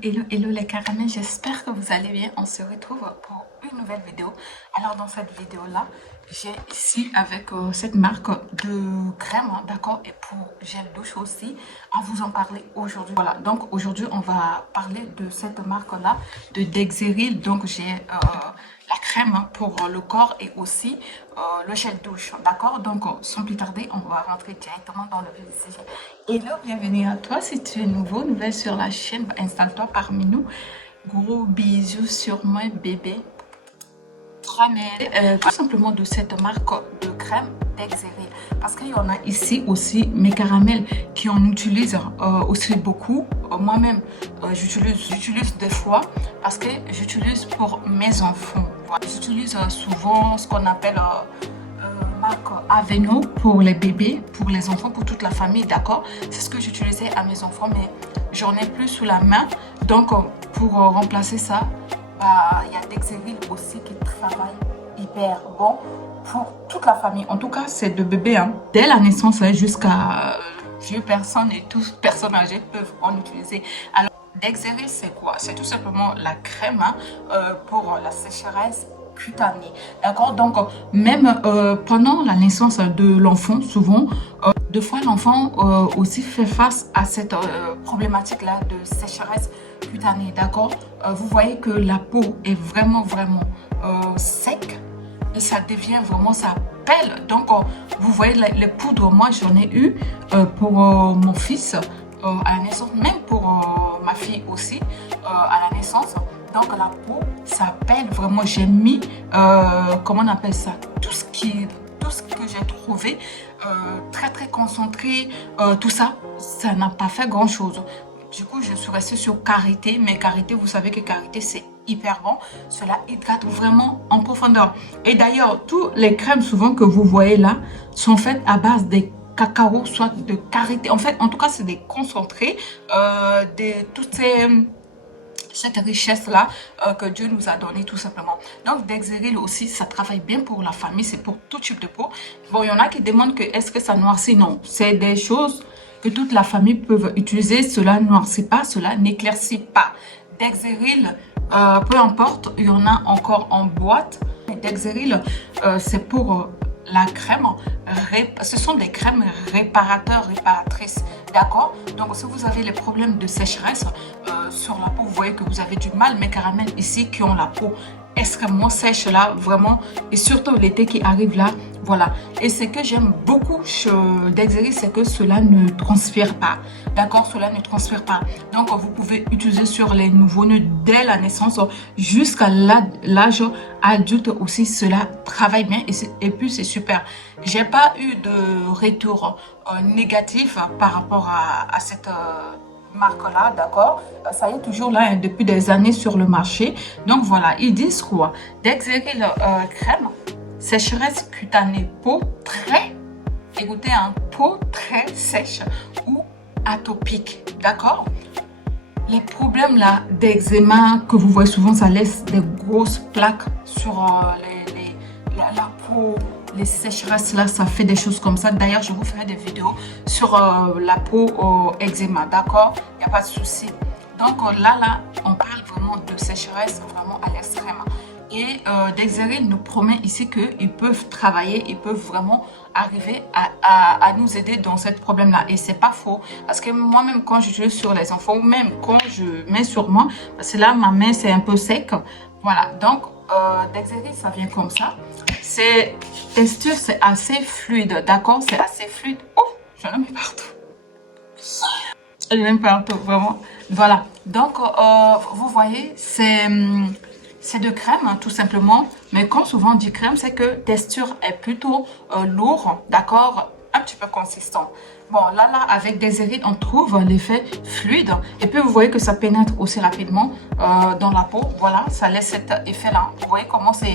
Hello, hello les caramels, j'espère que vous allez bien. On se retrouve pour une nouvelle vidéo. Alors dans cette vidéo-là, j'ai ici avec cette marque de crème, hein, d'accord, et pour gel douche aussi, à vous en parler aujourd'hui. Voilà, donc aujourd'hui on va parler de cette marque-là, de Dexeril. Donc j'ai la crème hein, pour le corps et aussi le gel douche, d'accord. Donc sans plus tarder, on va rentrer directement dans le vif du sujet. Hello, bienvenue à toi. Si tu es nouveau, nouvelle sur la chaîne, installe-toi parmi nous. Gros bisous sur moi, bébé. Tout simplement de cette marque de crème Dexeril. Parce qu'il y en a ici aussi mes caramels qui en utilisent aussi beaucoup. Moi-même, j'utilise des fois parce que j'utilise pour mes enfants. Voilà. J'utilise souvent ce qu'on appelle marque Aveno pour les bébés, pour les enfants, pour toute la famille, d'accord. C'est ce que j'utilisais à mes enfants, mais j'en ai plus sous la main. Donc, pour remplacer ça, il y a Dexeril aussi qui travaille hyper bon pour toute la famille. En tout cas, c'est de bébé, hein. Dès la naissance jusqu'à vieux personnes et toutes personnes âgées peuvent en utiliser. Alors, Dexeril, c'est quoi? C'est tout simplement la crème hein, pour la sécheresse cutanée. D'accord? Donc, même pendant la naissance de l'enfant, souvent, deux fois l'enfant aussi fait face à cette problématique-là de sécheresse cutanée. D'accord? Vous voyez que la peau est vraiment sec et ça devient vraiment, ça pèle. Donc, vous voyez les poudres, moi j'en ai eu pour mon fils à la naissance, même pour ma fille aussi à la naissance. Donc la peau, ça pèle vraiment. J'ai mis, comment on appelle ça, tout ce que j'ai trouvé très concentré, tout ça, ça n'a pas fait grand chose. Du coup, je suis restée sur Karité, mais Karité, vous savez que Karité, c'est hyper bon. Cela hydrate vraiment en profondeur. Et d'ailleurs, toutes les crèmes souvent que vous voyez là sont faites à base des cacao, soit de Karité. En fait, en tout cas, c'est des concentrés de toutes cette richesse-là que Dieu nous a donné tout simplement. Donc, Dexeril aussi, ça travaille bien pour la famille, c'est pour tout type de peau. Bon, il y en a qui demandent que est-ce que ça noircit? Non, c'est des choses que toute la famille peut utiliser. Cela ne noircit pas, cela n'éclaircit pas. Dexeril, peu importe, il y en a encore en boîte. Dexeril, c'est pour la crème, ce sont des crèmes réparatrices, d'accord. Donc si vous avez les problèmes de sécheresse sur la peau, vous voyez que vous avez du mal, mes caramels ici qui ont la peau extrêmement sèche là, vraiment, et surtout l'été qui arrive là, voilà. Et ce que j'aime beaucoup chez Dexeril, c'est que cela ne transpire pas, d'accord, cela ne transpire pas. Donc vous pouvez utiliser sur les nouveau-nés dès la naissance jusqu'à l'âge adulte aussi, cela travaille bien et puis c'est super. J'ai pas eu de retour négatif par rapport à cette marque-là, d'accord. Ça y est toujours là hein, depuis des années sur le marché. Donc voilà, ils disent quoi? Dexeril crème, sécheresse cutanée, peau très, écoutez, hein, peau très sèche ou atopique, d'accord. Les problèmes là d'eczéma que vous voyez souvent, ça laisse des grosses plaques sur la peau. Les sécheresses là, ça fait des choses comme ça. D'ailleurs, je vous ferai des vidéos sur la peau eczéma, d'accord? Il n'y a pas de souci. Donc là, on parle vraiment de sécheresse vraiment à l'extrême. Et Dexeril nous promet ici qu'ils peuvent travailler, ils peuvent vraiment arriver à nous aider dans ce problème-là. Et c'est pas faux. Parce que moi-même, quand j'utilise sur les enfants, ou même quand je mets sur moi, parce que là, ma main, c'est un peu sec. Voilà. Donc, Dexeril, ça vient comme ça. C'est texture, c'est assez fluide. D'accord? C'est assez fluide. Oh, j'en ai mis partout. J'en ai mis partout, vraiment. Voilà. Donc, vous voyez, c'est de crème, hein, tout simplement. Mais comme souvent on dit crème, c'est que texture est plutôt lourd, d'accord, un petit peu consistant. Bon, là, avec Dexeril, on trouve l'effet fluide. Et puis, vous voyez que ça pénètre aussi rapidement dans la peau. Voilà, ça laisse cet effet-là. Vous voyez comment ça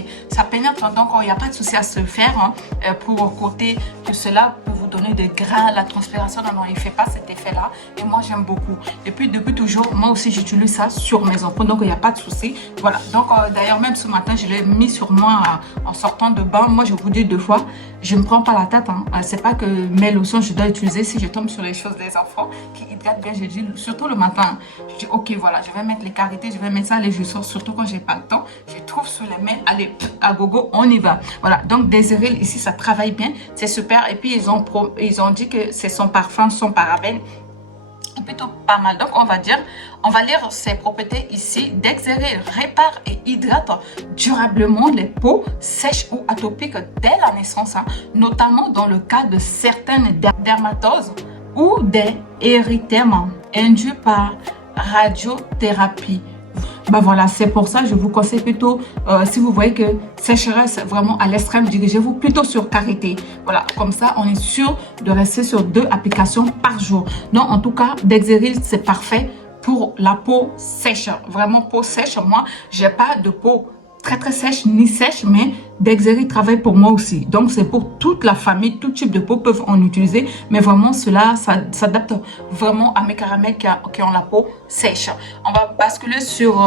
pénètre. Donc, il n'y a pas de souci à se faire hein, pour côté que cela peut vous donner des grains, la transpiration. Non, non, il fait pas cet effet-là. Et moi, j'aime beaucoup. Et puis, depuis toujours, moi aussi, j'utilise ça sur mes enfants. Donc, il n'y a pas de souci. Voilà. Donc, d'ailleurs, même ce matin, je l'ai mis sur moi en sortant de bain. Moi, je vous dis 2 fois, je ne me prends pas la tête. Hein. C'est pas que mes lotions, je dois utiliser si je tombe sur les choses des enfants qui hydratent bien. Je dis, surtout le matin, je dis, ok, voilà, je vais mettre les carités, je vais mettre ça, les je sors, surtout quand j'ai pas le temps. Je trouve sous les mains, allez, à gogo, on y va. Voilà. Donc, Desiril, ici, ça travaille bien. C'est super. Et puis, ils ont dit que c'est son parfum, son parabène. Plutôt pas mal. Donc, on va lire ses propriétés ici. Desiril répare et hydrate durablement les peaux sèches ou atopiques dès la naissance, hein, notamment dans le cas de certaines dermatoses ou des érythèmes induits par radiothérapie. Bah voilà, c'est pour ça je vous conseille plutôt, si vous voyez que sécheresse vraiment à l'extrême, dirigez-vous plutôt sur karité. Voilà, comme ça on est sûr de rester sur 2 applications par jour. Donc en tout cas, Desiril c'est parfait pour la peau sèche, vraiment peau sèche. Moi, j'ai pas de peau très sèche ni sèche, mais Desiril travaille pour moi aussi. Donc c'est pour toute la famille, tout type de peau peuvent en utiliser, mais vraiment cela s'adapte vraiment à mes caramels qui ont la peau sèche. On va basculer sur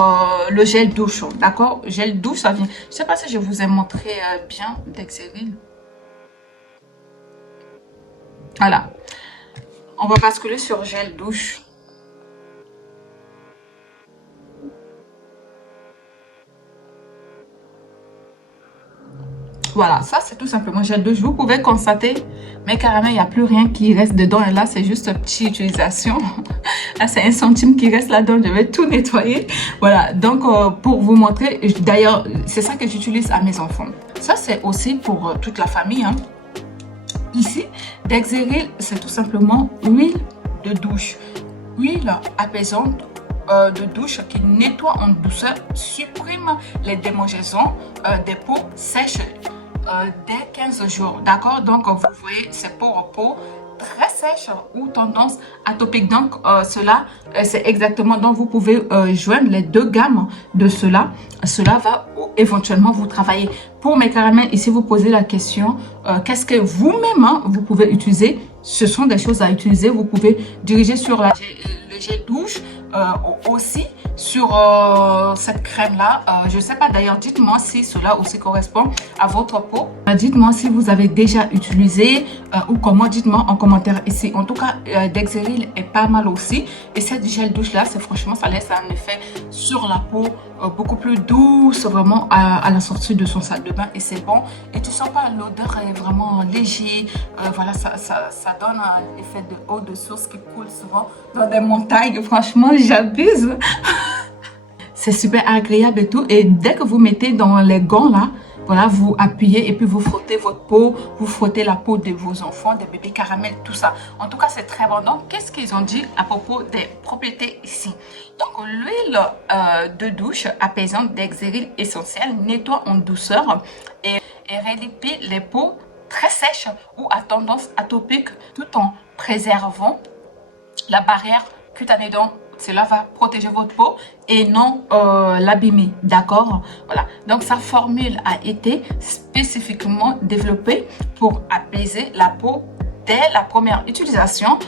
le gel douche, d'accord? Gel douche, ça vient. Je sais pas si je vous ai montré bien Desiril. Voilà. On va basculer sur gel douche. Voilà, ça c'est tout simplement gel douche. Vous pouvez constater, mes caramels, il n'y a plus rien qui reste dedans. Et là, c'est juste une petite utilisation. Là, c'est 1 centime qui reste là-dedans. Je vais tout nettoyer. Voilà, donc pour vous montrer, d'ailleurs, c'est ça que j'utilise à mes enfants. Ça, c'est aussi pour toute la famille. Hein. Ici, Desiril, c'est tout simplement huile de douche. Huile apaisante de douche qui nettoie en douceur, supprime les démangeaisons des peaux sèches dès 15 jours. D'accord? Donc, vous voyez, c'est pour peau très sèche ou tendance atopique. Donc, cela, c'est exactement. Donc, vous pouvez joindre les 2 gammes de cela. Cela va éventuellement vous travailler. Pour mes caramels, ici, vous posez la question, qu'est-ce que vous-même, hein, vous pouvez utiliser? Ce sont des choses à utiliser. Vous pouvez diriger sur le gel douche, aussi sur cette crème là. Je sais pas, d'ailleurs, dites-moi si cela aussi correspond à votre peau. Dites-moi si vous avez déjà utilisé ou comment. Dites-moi en commentaire ici. En tout cas, Desiril est pas mal aussi. Et cette gel douche là, c'est franchement, ça laisse un effet sur la peau beaucoup plus douce, vraiment à la sortie de son sac de bain. Et c'est bon. Et tu sens pas, l'odeur est vraiment léger. Voilà, ça donne un effet de eau de source qui coule souvent dans des montagnes. Franchement, j'abuse. C'est super agréable et tout. Et dès que vous mettez dans les gants là, voilà, vous appuyez et puis vous frottez votre peau, vous frottez la peau de vos enfants, des bébés caramels, tout ça. En tout cas, c'est très bon. Donc, qu'est-ce qu'ils ont dit à propos des propriétés ici? Donc, l'huile de douche apaisante Desiril essentielle nettoie en douceur et rélipie les peaux très sèches ou à tendance atopique tout en préservant la barrière cutanée. Donc, cela va protéger votre peau et non l'abîmer, d'accord? Voilà, donc sa formule a été spécifiquement développée pour apaiser la peau dès la première utilisation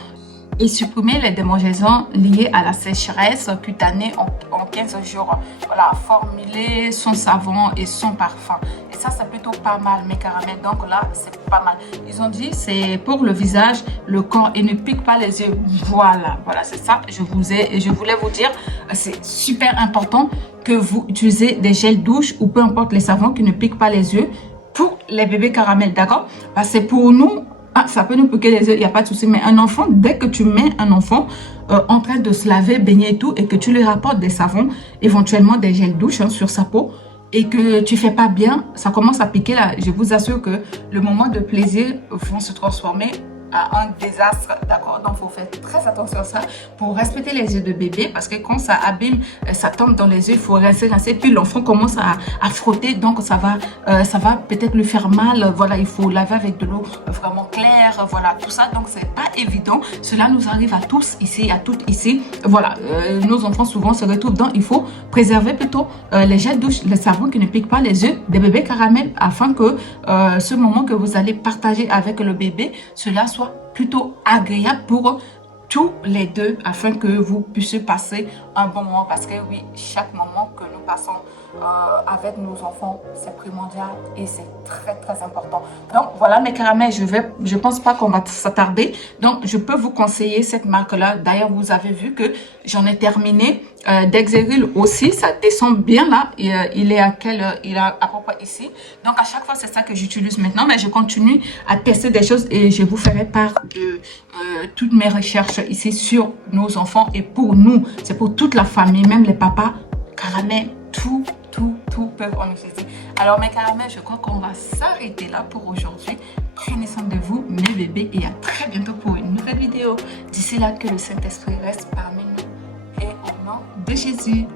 et supprimer les démangeaisons liées à la sécheresse cutanée en 15 jours. Voilà, formuler son savon et son parfum. Et ça, c'est plutôt pas mal, mes caramels. Donc là, c'est pas mal. Ils ont dit, c'est pour le visage, le corps et ne pique pas les yeux. Voilà, voilà, c'est ça. Je voulais vous dire, c'est super important que vous utilisez des gels douche ou peu importe les savons qui ne piquent pas les yeux pour les bébés caramels, d'accord? Parce que pour nous, ça peut nous piquer les yeux, il n'y a pas de souci. Mais un enfant, dès que tu mets un enfant en train de se laver, baigner et tout, et que tu lui rapportes des savons, éventuellement des gels douche sur sa peau, et que tu fais pas bien, ça commence à piquer là. Je vous assure que le moment de plaisir vont se transformer à un désastre, d'accord? Donc, il faut faire très attention à ça pour respecter les yeux de bébé parce que quand ça abîme, ça tombe dans les yeux, il faut rincer, puis l'enfant commence à frotter, donc ça va peut-être lui faire mal. Voilà, il faut laver avec de l'eau vraiment claire, voilà, tout ça. Donc, c'est pas évident. Cela nous arrive à tous ici, à toutes ici. Voilà, nos enfants souvent se retrouvent dans, il faut préserver plutôt les gels douche, les savons qui ne piquent pas les yeux des bébés caramels afin que ce moment que vous allez partager avec le bébé, cela soit plutôt agréable pour tous les deux afin que vous puissiez passer un bon moment parce que oui, chaque moment que nous passons avec nos enfants, c'est primordial et c'est très important. Donc voilà mes caramels, je pense pas qu'on va s'attarder. Donc je peux vous conseiller cette marque-là. D'ailleurs, vous avez vu que j'en ai terminé. Dexeril aussi, ça descend bien là. Il est à peu près ici. Donc à chaque fois, c'est ça que j'utilise maintenant. Mais je continue à tester des choses et je vous ferai part de toutes mes recherches ici sur nos enfants et pour nous. C'est pour toute la famille, même les papas, caramel, tout peuvent en utiliser. Alors mes caramels, je crois qu'on va s'arrêter là pour aujourd'hui. Prenez soin de vous, mes bébés, et à très bientôt pour une nouvelle vidéo. D'ici là, que le Saint-Esprit reste parmi nous et au nom de Jésus.